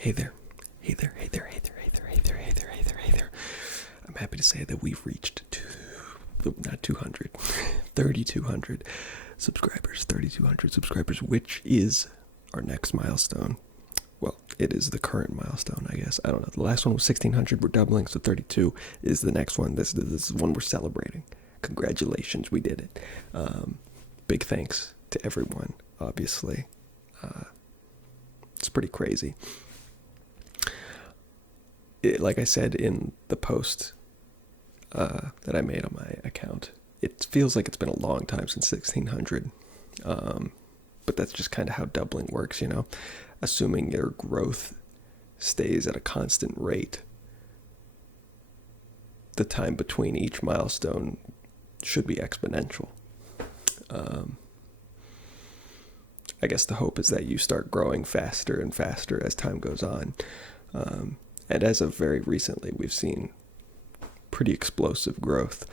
Hey there. Hey there, hey there, hey there, hey there, hey there, hey there, hey there, hey there. I'm happy to say that we've reached not 200, 3,200 subscribers, 3,200 subscribers, which is our next milestone. Well, it is the current milestone, I guess. I don't know. The last one was 1,600. We're doubling, so 32 is the next one. This is one we're celebrating. Congratulations, we did it. Big thanks to everyone, obviously. It's pretty crazy. Like I said in the post that I made on my account, it feels like it's been a long time since 1,600. But that's just kind of how doubling works, you know? Assuming your growth stays at a constant rate, the time between each milestone should be exponential. I guess the hope is that you start growing faster and faster as time goes on. And as of very recently, we've seen pretty explosive growth.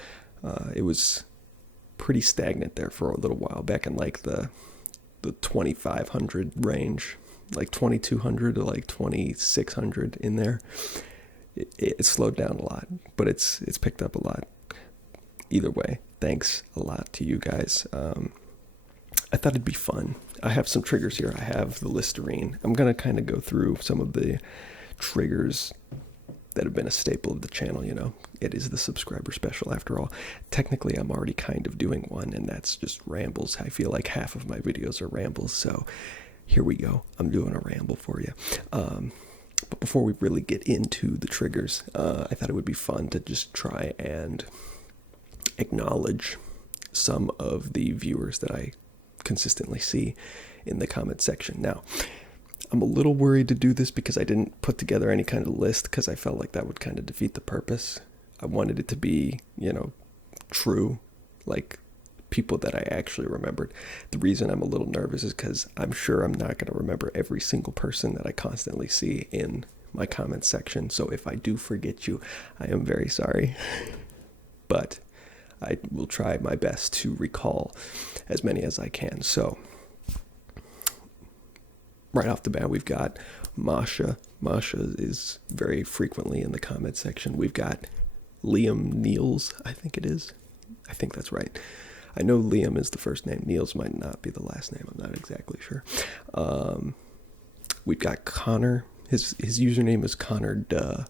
It was pretty stagnant there for a little while, back in like the 2,500 range, like 2,200 to like 2,600 in there. It slowed down a lot, but it's picked up a lot. Either way, thanks a lot to you guys. I thought it'd be fun. I have some triggers here. I have the Listerine. I'm going to kind of go through some of the triggers that have been a staple of the channel, you know. It is the subscriber special after all. Technically, I'm already kind of doing one, and that's just rambles. I feel like half of my videos are rambles, so here we go. I'm doing a ramble for you. But before we really get into the triggers, I thought it would be fun to just try and acknowledge some of the viewers that I consistently see in the comment section. Now, I'm a little worried to do this because I didn't put together any kind of list, because I felt like that would kind of defeat the purpose. I wanted it to be, you know, true, like people that I actually remembered. The reason I'm a little nervous is because I'm sure I'm not going to remember every single person that I constantly see in my comment section. So if I do forget you, I am very sorry. But I will try my best to recall as many as I can. So right off the bat, we've got Masha. Masha is very frequently in the comment section. We've got Liam Niels, I think it is. I think that's right. I know Liam is the first name. Niels might not be the last name. I'm not exactly sure. We've got Connor. His username is Connor Duh,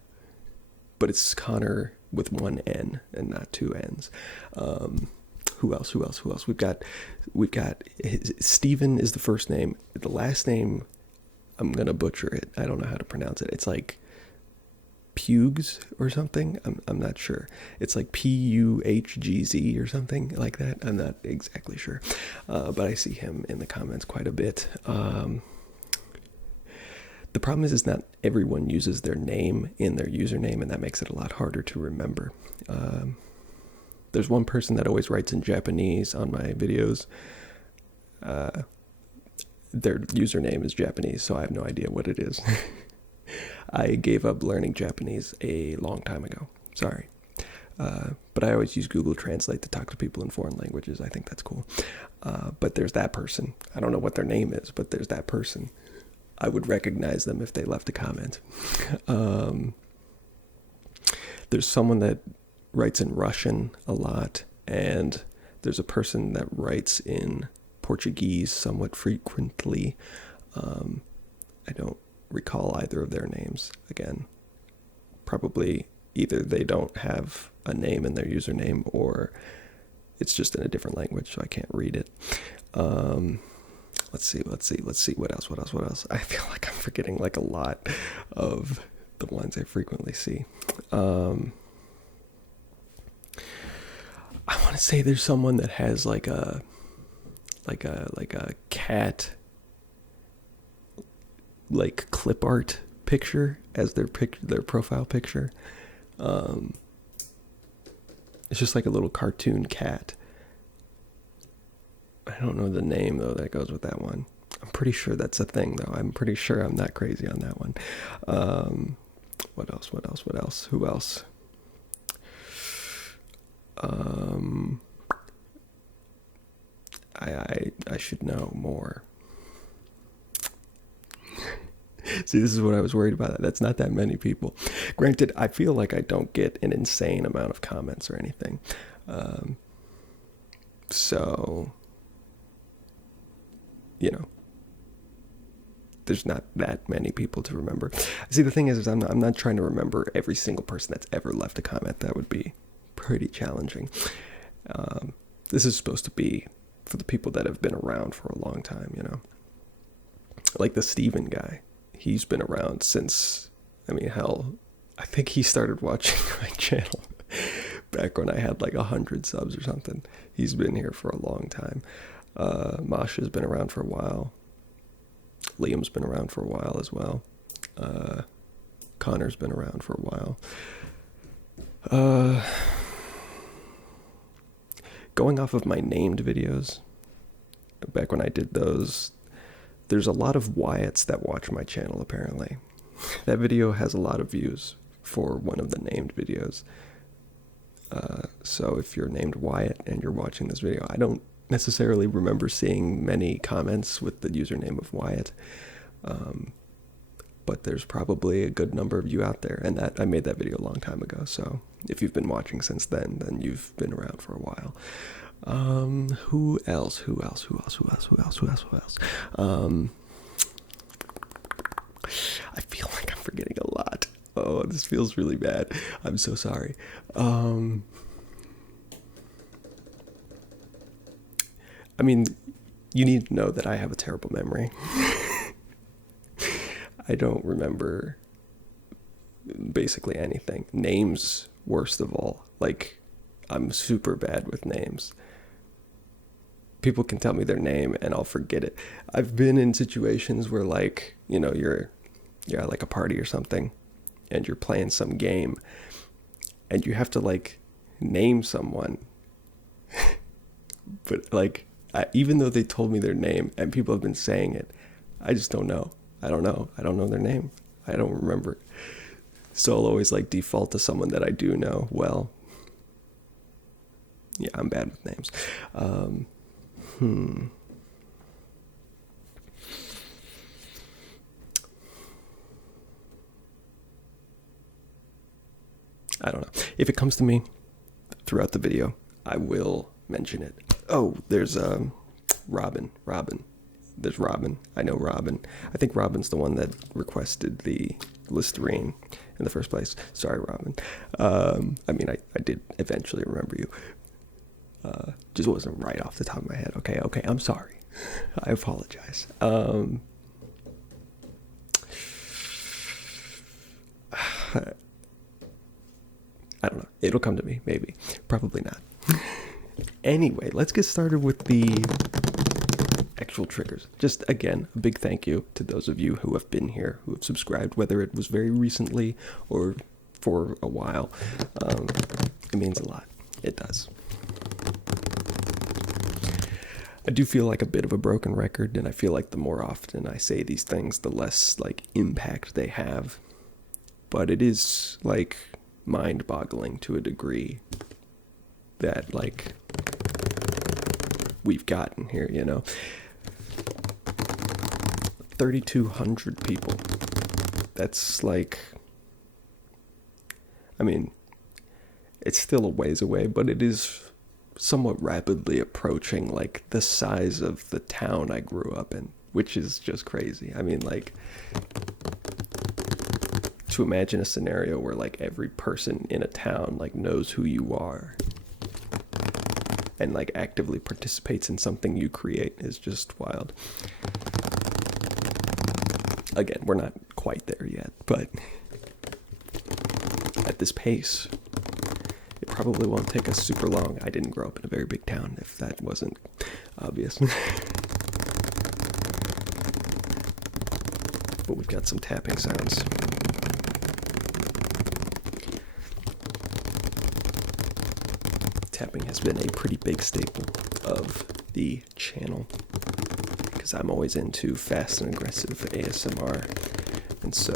but it's Connor with one N and not two N's. Who else? We've got Steven is the first name. The last name, I'm going to butcher it. I don't know how to pronounce it. It's like Pughz or something. I'm not sure. It's like Puhgz or something like that. I'm not exactly sure. But I see him in the comments quite a bit. The problem is not everyone uses their name in their username, and that makes it a lot harder to remember. There's one person that always writes in Japanese on my videos. Their username is Japanese, so I have no idea what it is. I gave up learning Japanese a long time ago. Sorry. But I always use Google Translate to talk to people in foreign languages. I think that's cool. But there's that person. I don't know what their name is, but there's that person. I would recognize them if they left a comment. There's someone that writes in Russian a lot, and there's a person that writes in Portuguese somewhat frequently. I don't recall either of their names. Again, probably either they don't have a name in their username, or it's just in a different language, so I can't read it. Let's see. What else? I feel like I'm forgetting like a lot of the ones I frequently see. I want to say there's someone that has like a cat, like clip art picture as their profile picture. It's just like a little cartoon cat. I don't know the name, though, that goes with that one. I'm pretty sure that's a thing, though. I'm pretty sure I'm not crazy on that one. What else? Who else? I should know more. See, this is what I was worried about. That's not that many people. Granted, I feel like I don't get an insane amount of comments or anything. So, you know, there's not that many people to remember. See, the thing is I'm not trying to remember every single person that's ever left a comment. That would be pretty challenging. This is supposed to be for the people that have been around for a long time, you know. Like the Steven guy. He's been around since, I mean, hell, I think he started watching my channel back when I had like 100 subs or something. He's been here for a long time. Masha's been around for a while. Liam's been around for a while as well. Connor's been around for a while. Going off of my named videos, back when I did those, there's a lot of Wyatts that watch my channel, apparently. That video has a lot of views for one of the named videos. So if you're named Wyatt and you're watching this video, I don't necessarily remember seeing many comments with the username of Wyatt. But there's probably a good number of you out there, and that I made that video a long time ago. So if you've been watching since then you've been around for a while. Who else? I feel like I'm forgetting a lot. Oh, this feels really bad. I'm so sorry. I mean, you need to know that I have a terrible memory. I don't remember basically anything. Names, worst of all. Like, I'm super bad with names. People can tell me their name and I'll forget it. I've been in situations where, like, you know, you're at like a party or something and you're playing some game and you have to like name someone. But like, even though they told me their name and people have been saying it, I just don't know. I don't know their name. I don't remember it. So I'll always like default to someone that I do know well. Yeah, I'm bad with names. I don't know. If it comes to me throughout the video, I will mention it. Oh, there's Robin. There's Robin. I know Robin. I think Robin's the one that requested the Listerine in the first place. Sorry, Robin. I mean, I did eventually remember you. Just wasn't right off the top of my head. Okay, I'm sorry. I apologize. I don't know. It'll come to me, maybe. Probably not. Anyway, let's get started with the actual triggers. Just again, a big thank you to those of you who have been here, who have subscribed, whether it was very recently or for a while. It means a lot. It does. I do feel like a bit of a broken record, and I feel like the more often I say these things, the less like impact they have. But it is like mind-boggling to a degree that like we've gotten here, you know. 3,200 people. That's like, I mean, it's still a ways away, but it is somewhat rapidly approaching like the size of the town I grew up in, which is just crazy. I mean, like, to imagine a scenario where like every person in a town like knows who you are and like actively participates in something you create is just wild. Again, we're not quite there yet, but at this pace, it probably won't take us super long. I didn't grow up in a very big town, if that wasn't obvious. But we've got some tapping sounds. Tapping has been a pretty big staple of the channel because I'm always into fast and aggressive ASMR, and so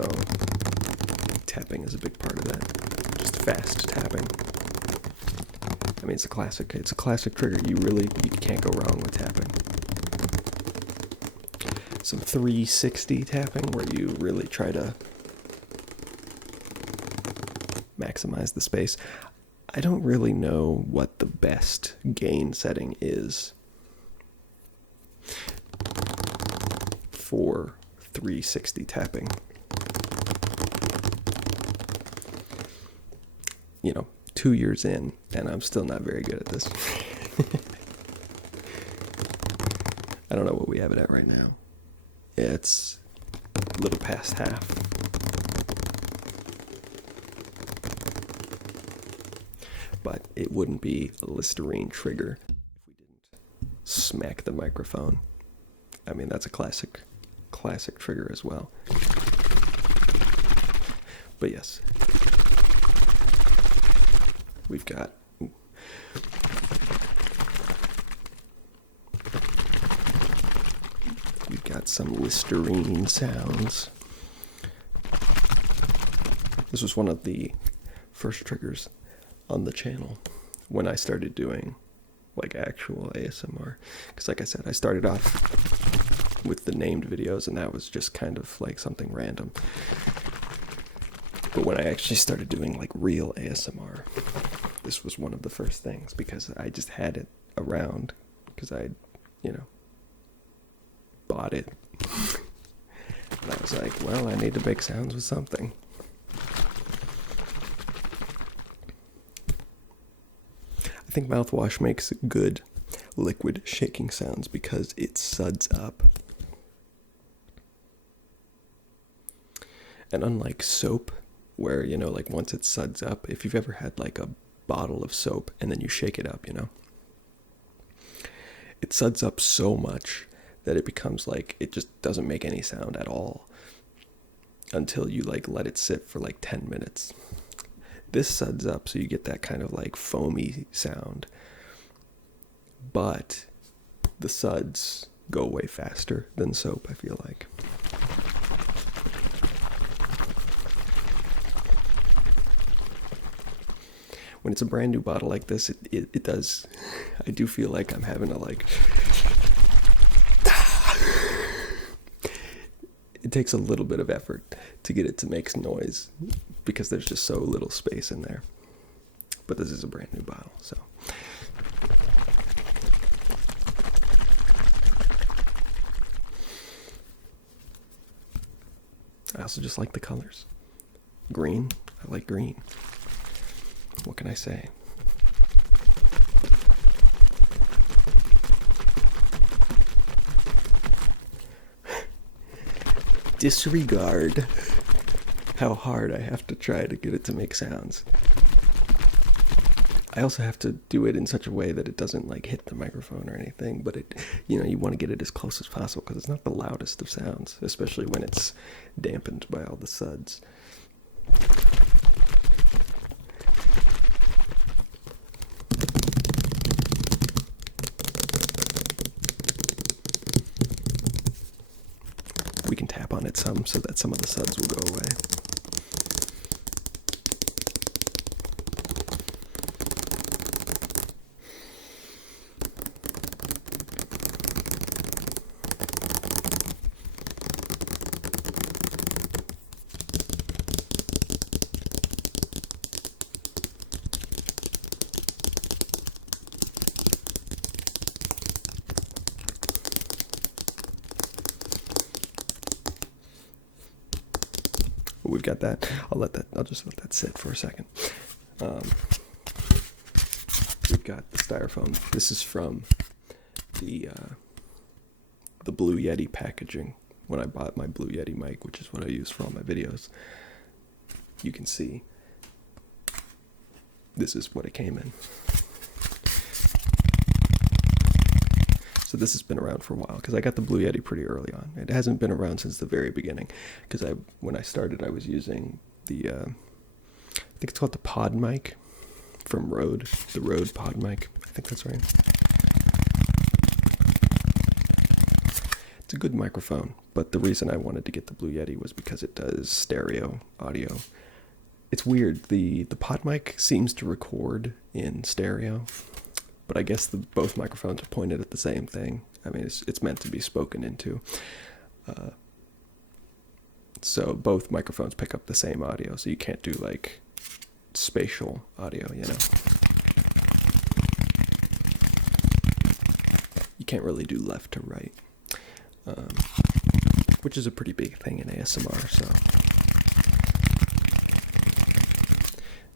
tapping is a big part of that. Just fast tapping. I mean, it's a classic trigger. You can't go wrong with tapping. some 360 tapping where you really try to maximize the space. I don't really know what the best gain setting is for 360 tapping. 2 years in, and I'm still not very good at this. I don't know what we have it at right now. It's a little past half. But it wouldn't be a Listerine trigger if we didn't smack the microphone. I mean, that's a classic trigger as well. But yes, we've got some Listerine sounds. This was one of the first triggers on the channel when I started doing like actual ASMR, because like I said, I started off with the named videos and that was just kind of like something random. But when I actually started doing like real ASMR, this was one of the first things, because I just had it around because I bought it. And I was like, well, I need to make sounds with something. I think mouthwash makes good liquid shaking sounds because it suds up. And unlike soap, where, like once it suds up, if you've ever had like a bottle of soap and then you shake it up, it suds up so much that it becomes like, it just doesn't make any sound at all until you like let it sit for like 10 minutes. This suds up so you get that kind of like foamy sound, but the suds go way faster than soap, I feel like. When it's a brand new bottle like this, it does, I do feel like I'm having to like, it takes a little bit of effort to get it to make noise because there's just so little space in there. But this is a brand new bottle, so. I also just like the colors. Green, I like green. What can I say? Disregard how hard I have to try to get it to make sounds. I also have to do it in such a way that it doesn't like hit the microphone or anything, but it, you want to get it as close as possible because it's not the loudest of sounds, especially when it's dampened by all the suds. We can tap on it some so that some of the suds will go away. We've got that. I'll just let that sit for a second. We've got the Styrofoam. This is from the Blue Yeti packaging. When I bought my Blue Yeti mic, which is what I use for all my videos, you can see this is what it came in. So this has been around for a while because I got the Blue Yeti pretty early on. It hasn't been around since the very beginning because when I started, I was using the, I think it's called the Pod mic from Rode, the Rode Pod mic. I think that's right. It's a good microphone, but the reason I wanted to get the Blue Yeti was because it does stereo audio. It's weird. The Pod mic seems to record in stereo, but I guess both microphones are pointed at the same thing. I mean, it's meant to be spoken into. So both microphones pick up the same audio, so you can't do like spatial audio, you know. You can't really do left to right, which is a pretty big thing in ASMR, so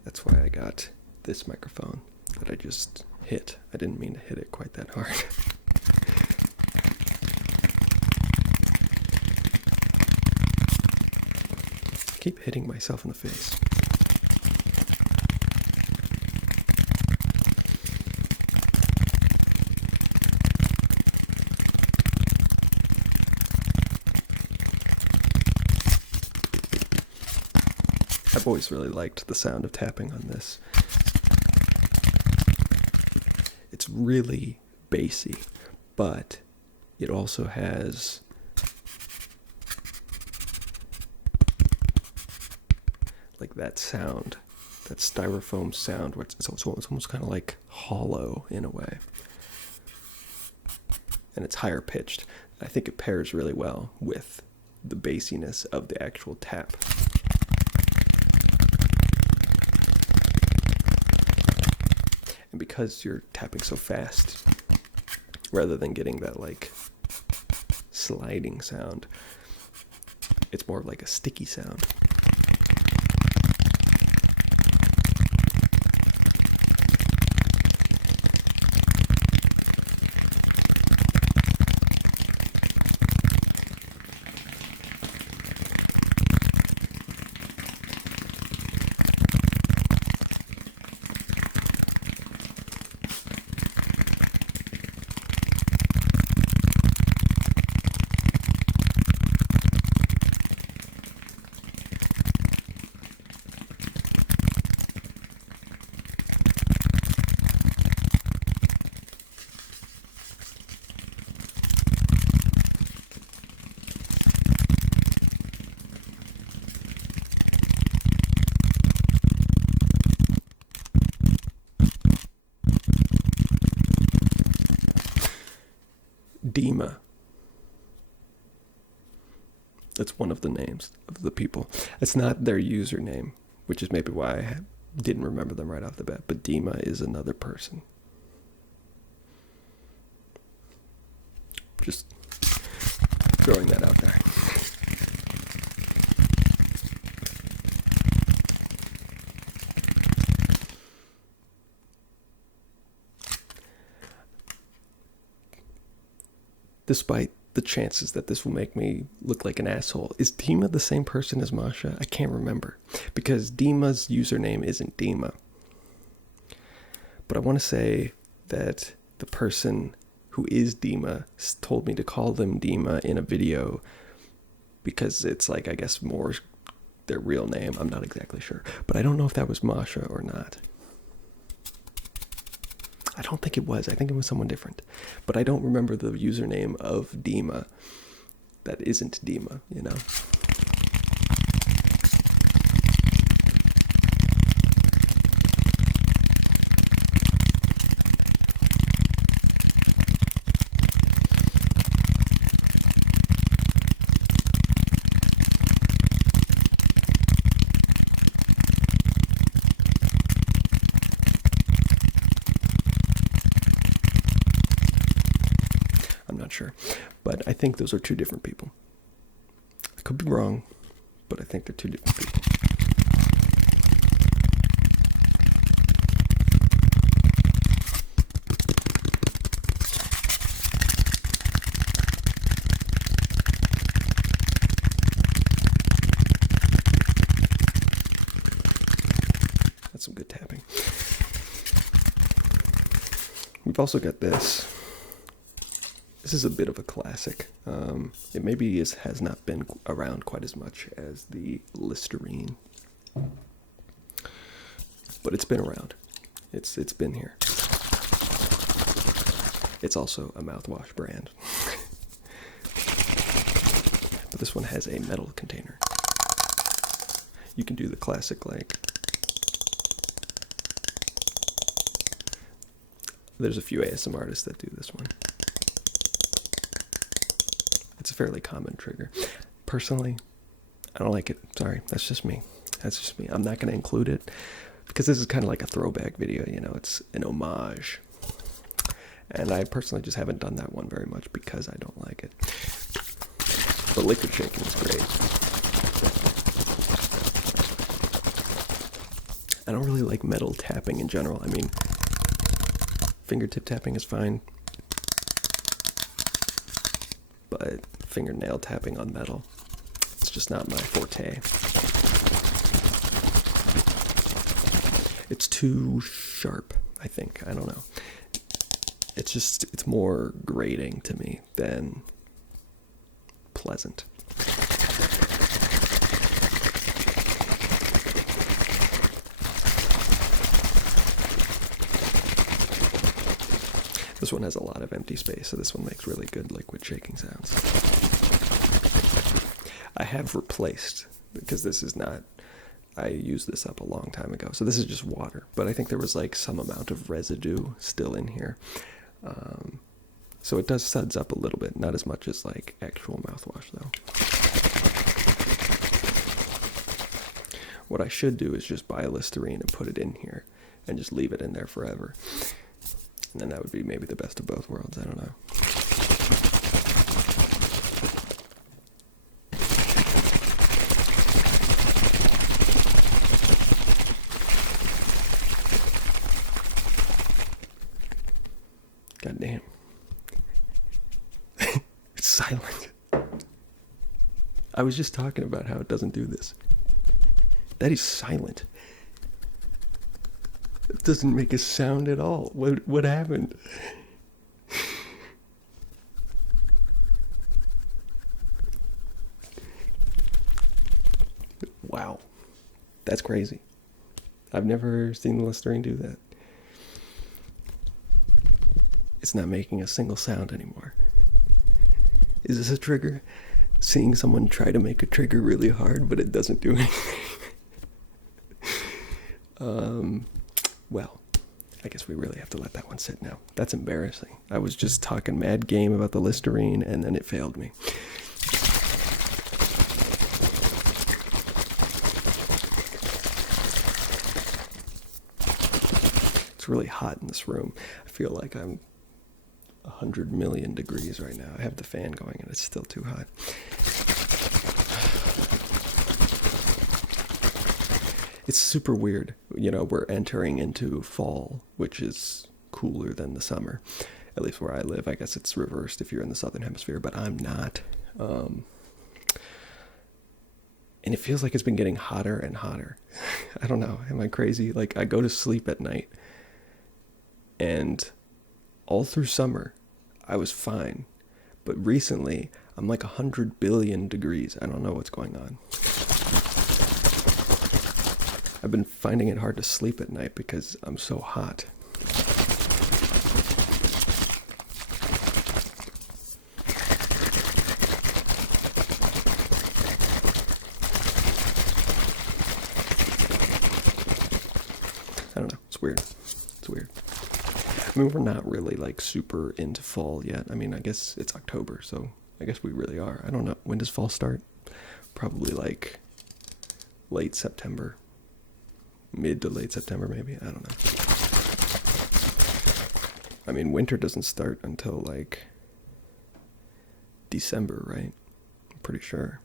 that's why I got this microphone that I just hit. I didn't mean to hit it quite that hard. I keep hitting myself in the face. I've always really liked the sound of tapping on this. It's really bassy, but it also has like that sound, that styrofoam sound, where it's almost kind of like hollow in a way. And it's higher pitched. I think it pairs really well with the bassiness of the actual tap. And because you're tapping so fast, rather than getting that like sliding sound, it's more like a sticky sound. Dima. That's one of the names of the people. It's not their username, which is maybe why I didn't remember them right off the bat, but Dima is another person. Just throwing that out there. Despite the chances that this will make me look like an asshole, is Dima the same person as Masha? I can't remember, because Dima's username isn't Dima. But I want to say that the person who is Dima told me to call them Dima in a video because it's like, I guess, more their real name. I'm not exactly sure, but I don't know if that was Masha or not. I don't think it was. I think it was someone different. But I don't remember the username of Dima that isn't Dima, you know? Sure, but I think those are two different people. I could be wrong, but I think they're two different people. That's some good tapping. We've also got this. This is a bit of a classic. It maybe has not been around quite as much as the Listerine, but it's been around. It's been here. It's also a mouthwash brand, but this one has a metal container. You can do the classic, like, there's a few ASMR artists that do this one. It's a fairly common trigger. Personally, I don't like it. Sorry, that's just me. I'm not going to include it because this is kind of like a throwback video, it's an homage. And I personally just haven't done that one very much because I don't like it. But liquid shaking is great. I don't really like metal tapping in general. I mean, fingertip tapping is fine, but fingernail tapping on metal, it's just not my forte. It's too sharp, I think. I don't know. It's more grating to me than pleasant. This one has a lot of empty space, so this one makes really good liquid shaking sounds. I have replaced, because this is not, I used this up a long time ago, so this is just water, but I think there was like some amount of residue still in here. So it does suds up a little bit, not as much as like actual mouthwash though. What I should do is just buy a Listerine and put it in here and just leave it in there forever. And then that would be maybe the best of both worlds, I don't know. God damn. It's silent. I was just talking about how it doesn't do this. That is silent. It doesn't make a sound at all. What happened? Wow. That's crazy. I've never seen the Listerine do that. It's not making a single sound anymore. Is this a trigger? Seeing someone try to make a trigger really hard, but it doesn't do anything. Well, I guess we really have to let that one sit now. That's embarrassing. I was just talking mad game about the Listerine, and then it failed me. It's really hot in this room. I feel like I'm 100 million degrees right now. I have the fan going and it's still too hot. It's super weird. We're entering into fall, which is cooler than the summer. At least where I live. I guess it's reversed if you're in the southern hemisphere, but I'm not. And it feels like it's been getting hotter and hotter. I don't know. Am I crazy? Like, I go to sleep at night, and all through summer, I was fine. But recently, I'm like 100 billion degrees. I don't know what's going on. I've been finding it hard to sleep at night because I'm so hot. I don't know. It's weird. It's weird. I mean, we're not really like super into fall yet. I mean, I guess it's October, so I guess we really are. I don't know. When does fall start? Probably like late September. Mid to late September, maybe. I don't know. I mean, winter doesn't start until like December, right? I'm pretty sure.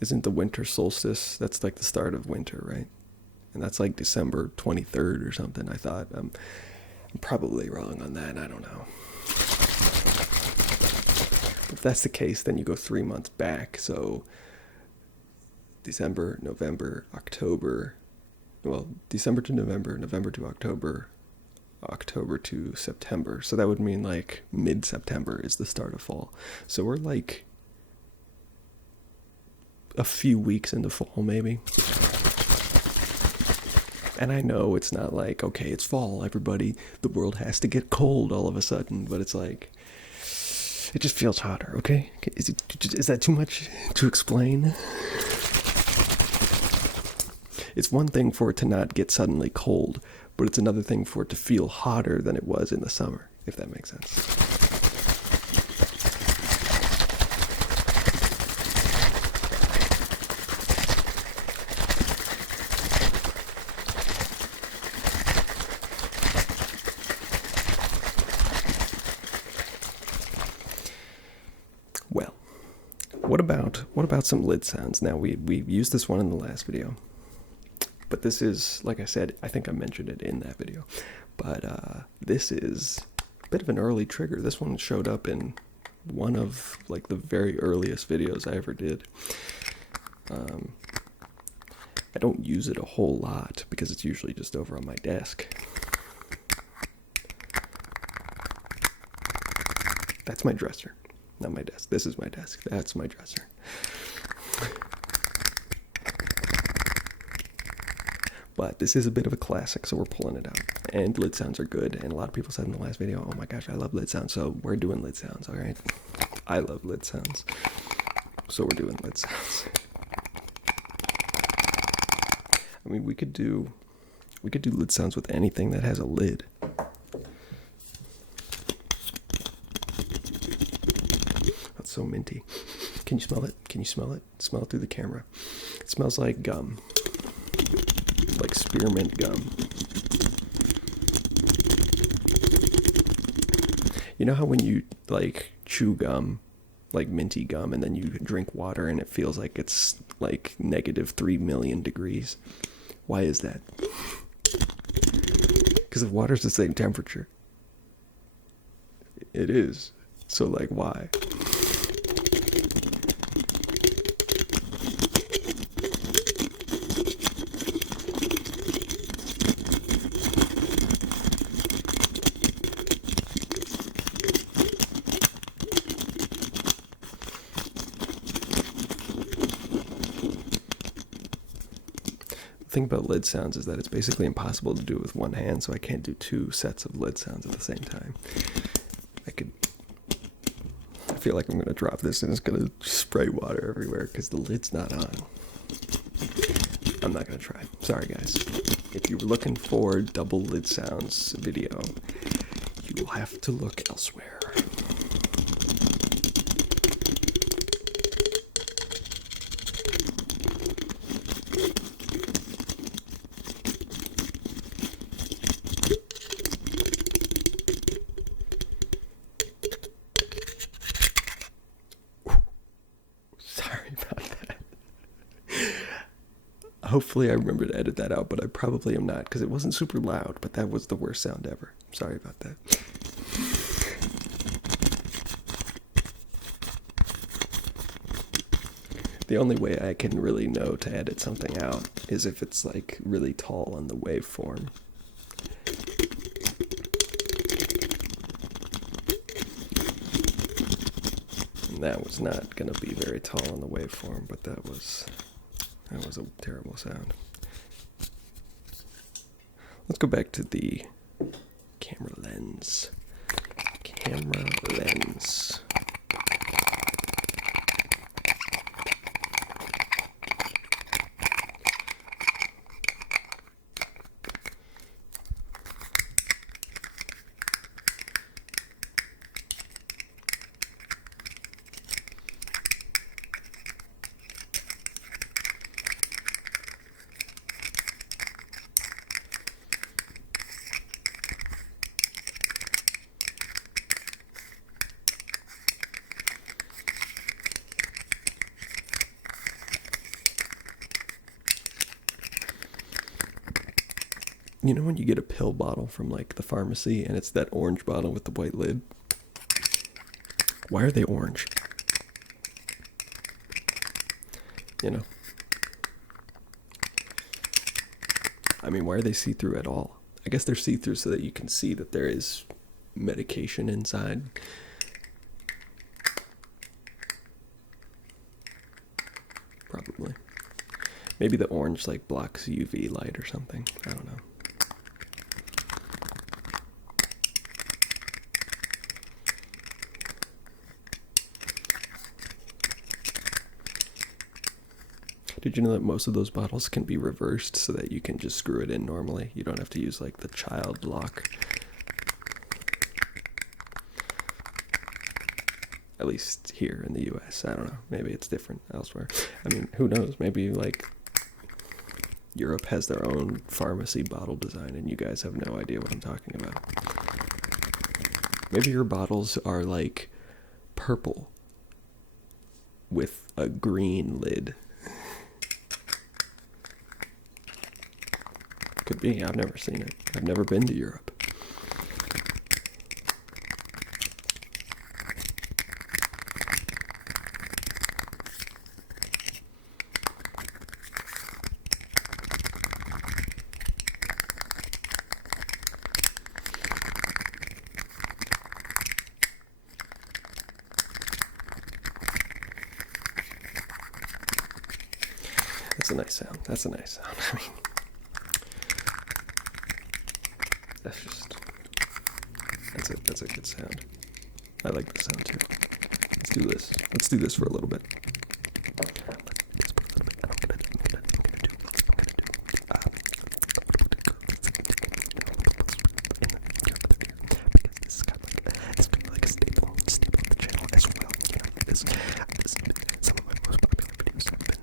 Isn't the winter solstice? That's like the start of winter, right? And that's like December 23rd or something, I thought. I'm probably wrong on that. I don't know. If that's the case, then you go 3 months back. So December, November, October. Well, December to November, November to October, October to September. So that would mean like mid-September is the start of fall. So we're like a few weeks into fall, maybe. And I know it's not like, okay, it's fall, everybody, the world has to get cold all of a sudden, but it's like, it just feels hotter, okay? Is that too much to explain? It's one thing for it to not get suddenly cold, but it's another thing for it to feel hotter than it was in the summer, if that makes sense. about some lid sounds? Now we used this one in the last video, but this is, like I said, I think I mentioned it in that video, but this is a bit of an early trigger. This one showed up in one of like the very earliest videos I ever did. I don't use it a whole lot because it's usually just over on my desk. That's my dresser, not my desk. This is my desk. That's my dresser. But this is a bit of a classic, so we're pulling it out. And lid sounds are good. And a lot of people said in the last video, oh my gosh, I love lid sounds. So we're doing lid sounds, all right? I love lid sounds. So we're doing lid sounds. I mean, we could do lid sounds with anything that has a lid. That's so minty. Can you smell it? Can you smell it? Smell it through the camera. It smells like gum. Like spearmint gum. You know how when you like chew gum, like minty gum, and then you drink water and it feels like it's like -3 million degrees? Why is that? Because if water's the same temperature. It is. So like, why? The thing about lid sounds is that it's basically impossible to do it with one hand, so I can't do 2 sets of lid sounds at the same time. I feel like I'm going to drop this and it's going to spray water everywhere because the lid's not on. I'm not going to try. Sorry, guys. If you were looking for double lid sounds video, you will have to look elsewhere. Hopefully I remember to edit that out, but I probably am not, because it wasn't super loud, but that was the worst sound ever. Sorry about that. The only way I can really know to edit something out is if it's like really tall on the waveform. And that was not going to be very tall on the waveform, but that was a terrible sound. Let's go back to the camera lens. Camera lens. You know when you get a pill bottle from like the pharmacy and it's that orange bottle with the white lid? Why are they orange? You know? I mean, why are they see-through at all? I guess they're see-through so that you can see that there is medication inside. Probably. Maybe the orange like blocks UV light or something. I don't know. Did you know that most of those bottles can be reversed so that you can just screw it in normally? You don't have to use like the child lock. At least here in the US. I don't know. Maybe it's different elsewhere. I mean, who knows? Maybe like Europe has their own pharmacy bottle design and you guys have no idea what I'm talking about. Maybe your bottles are like purple with a green lid. Could be. I've never seen it. I've never been to Europe. That's a nice sound. That's a nice sound. I mean, that's a good sound. I like the sound too. Let's do this. Let's do this for a little bit. Some of my most popular videos have been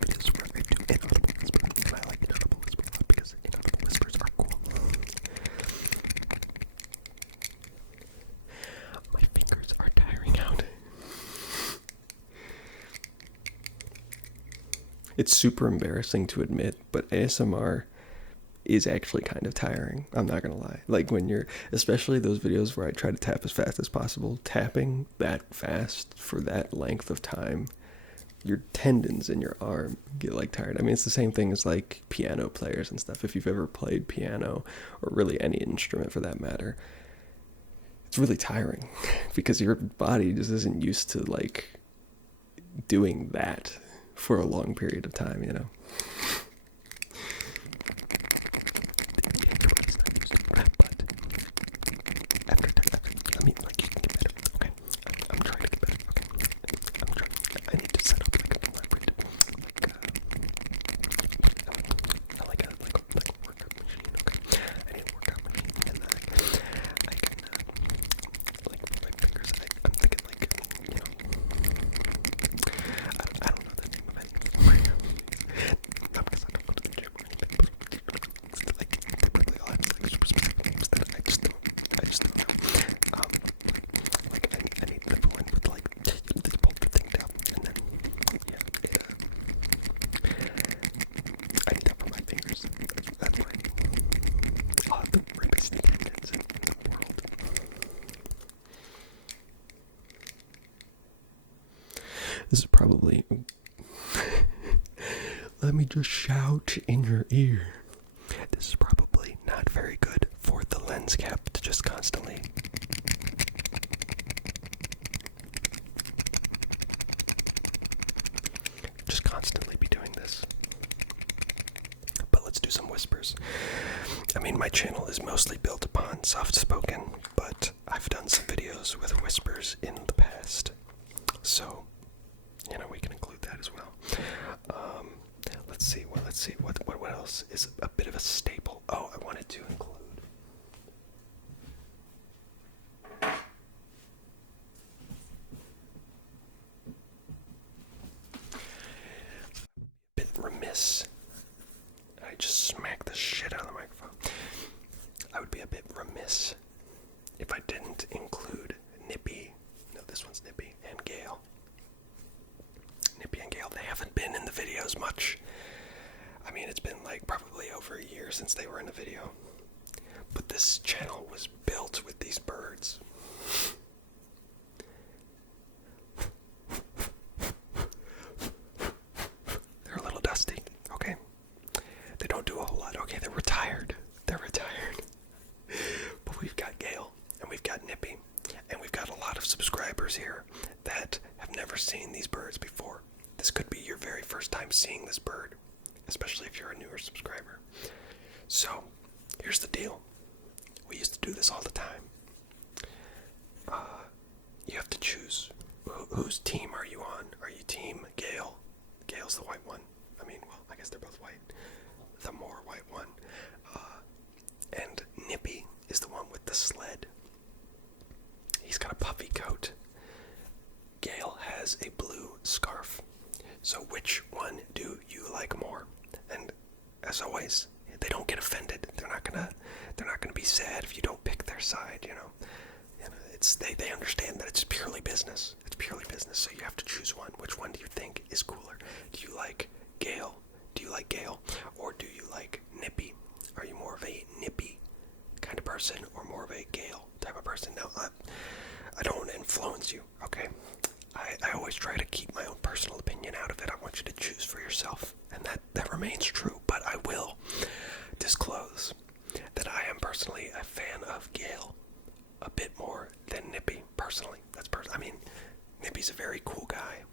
videos where I do inaudible whispers, and I like inaudible whispers a lot because inaudible whispers are cool. My fingers are tiring out. It's super embarrassing to admit, but ASMR is actually kind of tiring. I'm not gonna lie. Like when you're, especially those videos where I try to tap as fast as possible, tapping that fast for that length of time, your tendons in your arm get like tired. I mean, it's the same thing as like piano players and stuff. If you've ever played piano, or really any instrument for that matter, it's really tiring because your body just isn't used to like doing that for a long period of time, you know? This is probably, let me just shout in your ear. This is probably not very good for the lens cap to just constantly be doing this. But let's do some whispers. I mean, my channel is mostly built upon soft-spoken, but I've done some videos with whispers in the past. So, you know, we can include that as well. Let's see what else is a bit of a staple. Oh, I wanted to include a bit remiss. I just smacked the shit out of the microphone. I would be a bit remiss if I didn't include Nippy. No, this one's Nippy and Gail. Nippy and Gail, they haven't been in the videos much. I mean, it's been like probably over a year since they were in a video. But this channel was built with these birds. They're a little dusty, okay? They don't do a whole lot. Okay, they're retired. But we've got Gail, and we've got Nippy, and we've got a lot of subscribers here that have never seen these birds before. This could be your very first time seeing this bird, especially if you're a newer subscriber. So, here's the deal. We used to do this all the time. You have to choose. Whose team are you on? Are you team Gail? Gail's the white one. I mean, well, I guess they're both white. The more white one. And Nippy is the one with the sled. He's got a puffy coat. Gail has a blue scarf. So which one do you like more? And as always, they don't get offended. They're not gonna be sad if you don't pick their side, you know. They understand that it's purely business. It's purely business, so you have to choose one. Which one do you think is cooler? Do you like Gail? Do you like Gail? Or do you like Nippy? Are you more of a Nippy kind of person or more of a Gail type of person? Now, I don't want to influence you, okay? I always try to keep my own personal opinion out of it. I want you to choose for yourself, and that remains true. But I will disclose that I am personally a fan of Gail a bit more than Nippy, personally. I mean, Nippy's a very cool guy.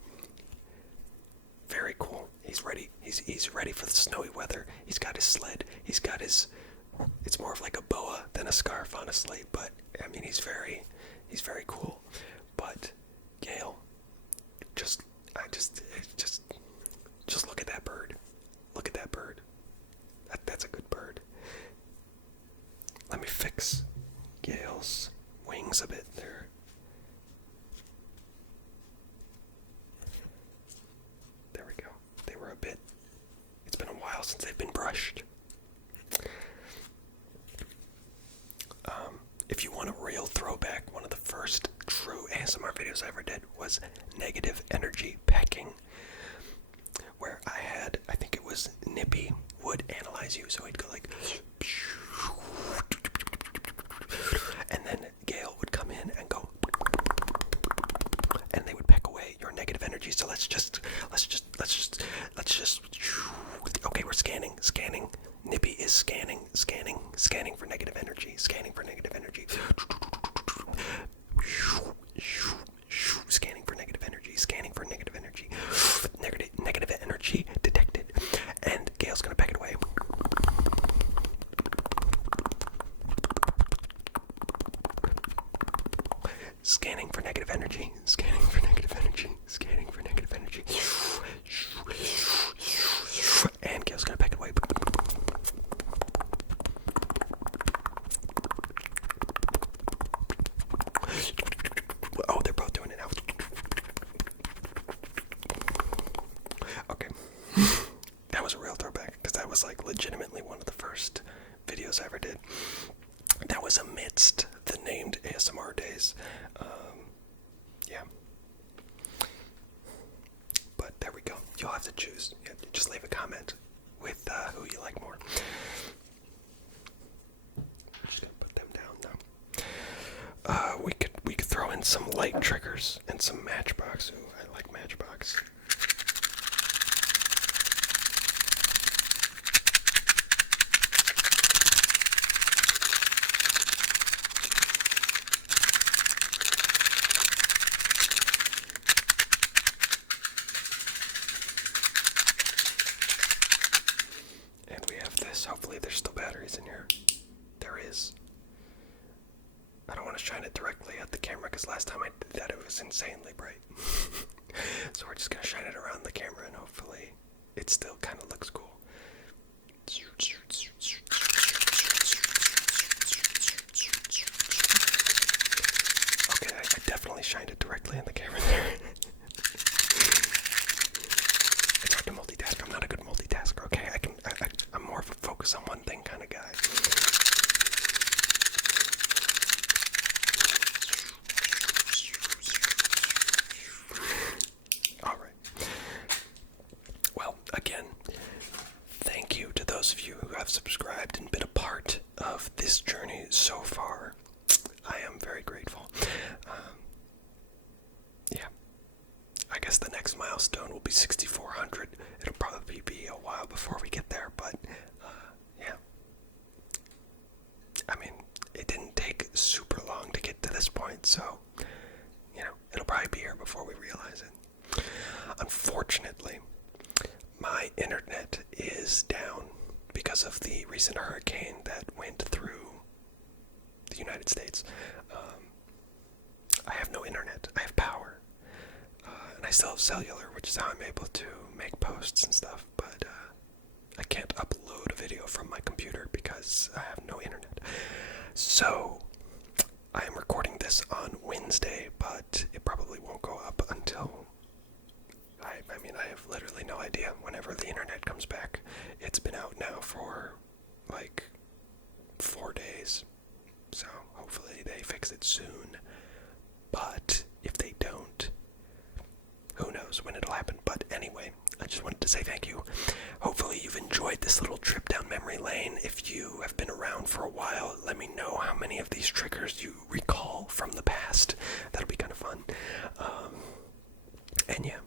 Very cool. He's ready. He's ready for the snowy weather. He's got his sled. He's got his... It's more of like a boa than a scarf, honestly. But, I mean, he's very cool. But Gail, just look at that bird. Look at that bird. That's a good bird. Let me fix Gail's wings a bit there. There we go. They were a bit... It's been a while since they've been brushed. If you want a real throwback, one of the first true ASMR videos I ever did was negative energy pecking, where I think it was Nippy would analyze you, so he'd go like, and then Gail would come in and go, and they would peck away your negative energy. So let's just, okay, we're scanning. Nippy is scanning for negative energy, scanning for negative energy. Negative energy detected. And Gail's gonna pack it away. Scanning for negative energy. And Gail's gonna pack it away. Oh, they're both doing it now. Okay. That was a real throwback, because that was like legitimately one of the first videos I ever did. That was amidst the named ASMR days. Yeah. But there we go. You'll have to choose. Yeah, just leave a comment with who you like more. I'm just gonna put them down now. We could throw in some light triggers and some Matchbox. Ooh, I like Matchbox. And we have this. Hopefully there's still batteries in here. There is. I don't want to shine it directly at the camera, because last time I did that it was insanely bright. So we're just going to shine it around the camera, and hopefully it still kind of looks cool. Okay, I definitely shined it directly in the camera there. It's hard to multitask. I'm not a good multitasker, okay? I'm more of a focus on one thing kind of guy. Again, thank you to those of you who have subscribed and been a part of this journey so far. I am very grateful. Yeah, I guess the next milestone will be 6,400. It'll probably be a while before we get there, but yeah. I mean, it didn't take super long to get to this point, so, you know, it'll probably be here before we realize it. Unfortunately, my internet is down because of the recent hurricane that went through the United States. I have no internet. I have power. And I still have cellular, which is how I'm able to make posts and stuff. But I can't upload a video from my computer because I have no internet. So I am recording this on Wednesday, but it probably won't go up until... I mean, I have literally no idea whenever the internet comes back. It's been out now for, like, 4 days. So, hopefully they fix it soon. But anyway, I just wanted to say thank you. Hopefully you've enjoyed this little trip down memory lane. If you have been around for a while, let me know how many of these triggers you recall from the past. That'll be kind of fun. And yeah,